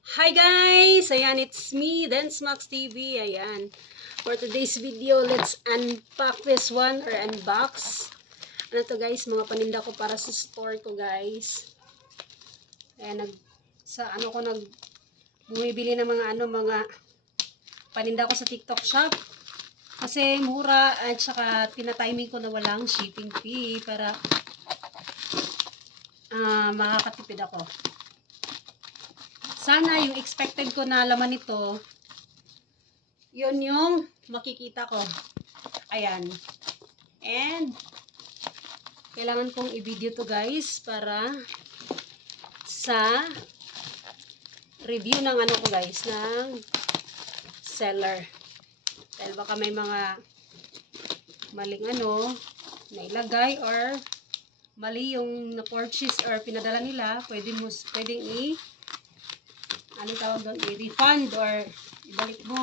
Hi guys! Ayan, it's me, Densmax TV. Ayan. For today's video, let's unpack this one or unbox. Ano to guys, mga paninda ko para sa store ko guys. Ayan, bumibili ng mga paninda ko sa TikTok shop. Kasi mura at saka pinatiming ko na walang shipping fee para makakatipid ako. Sana yung expected ko na laman nito, yun yung makikita ko. Ayan. And, kailangan kong i-video to guys para sa review ng ano ko guys, ng seller. Dahil baka may mga maling na ilagay or mali yung na-purchase or pinadala nila, pwedeng tawag doon, i-refund or ibalik mo.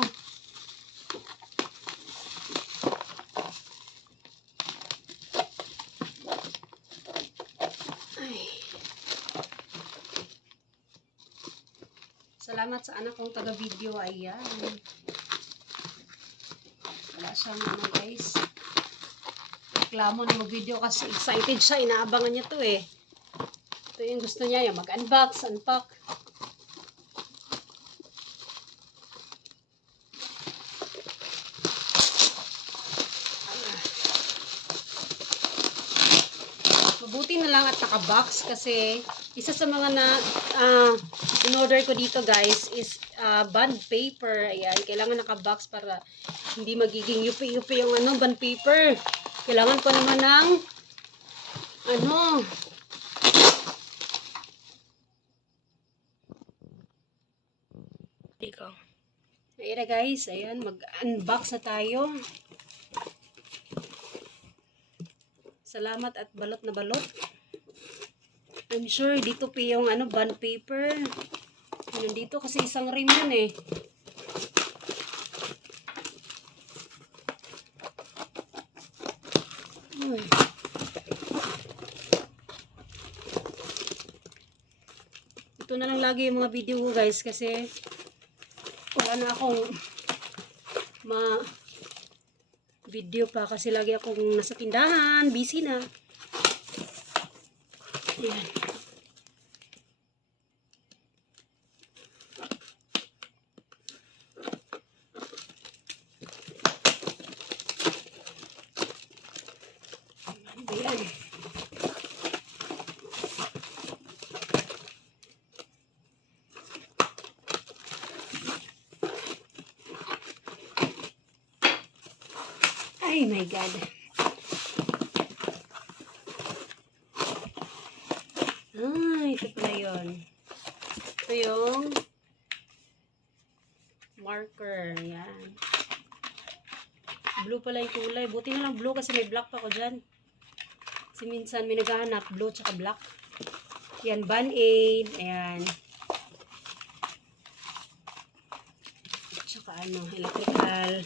Ay. Salamat sa anak kong taga-video. Ayan. Wala siyang guys. Reklamo na mag-video kasi excited siya. Inaabangan niya to eh. Ito yung gusto niya. Yung mag-unbox, unpack. Mabuti na lang at naka-box kasi isa sa mga in-order ko dito guys is bond paper. Ayan, kailangan naka-box para hindi magiging yupi-yupi yung bond paper. Kailangan ko naman ng ikaw. Ayan na guys, ayan, mag-unbox na tayo. Salamat at balot na balot. I'm sure dito pa yung bond paper. Nandito kasi isang rim yun eh. Uy. Ito na lang lagi yung mga video ko guys kasi wala na akong video pa kasi lagi akong nasa tindahan, busy na. Ayan. Ayan. Ay my God. Ito pala yun. Ito yung marker. Yan. Blue pala yung kulay. Buti na lang blue kasi may black pa ko dyan. Kasi minsan may naghahanap blue tsaka black. Yan, Band-Aid. Ayan. Tsaka electrical.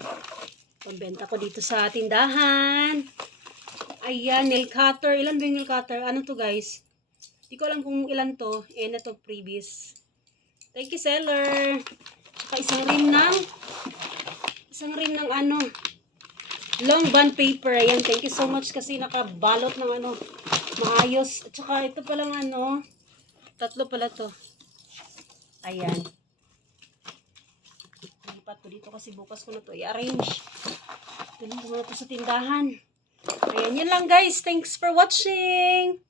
Pambenta ko dito sa tindahan. Ayan, nail cutter. Ilan ba yung nail cutter? Ano to guys? Hindi ko alam kung ilan to. Na to previous. Thank you seller. Tsaka isang rim ng long bond paper. Ayan, thank you so much kasi nakabalot ng maayos. At saka ito palang tatlo pala to. Ayan. Lipat ko dito kasi bukas ko na to i-arrange. Ito lang muna to sa tindahan. Ayan, yan lang guys. Thanks for watching.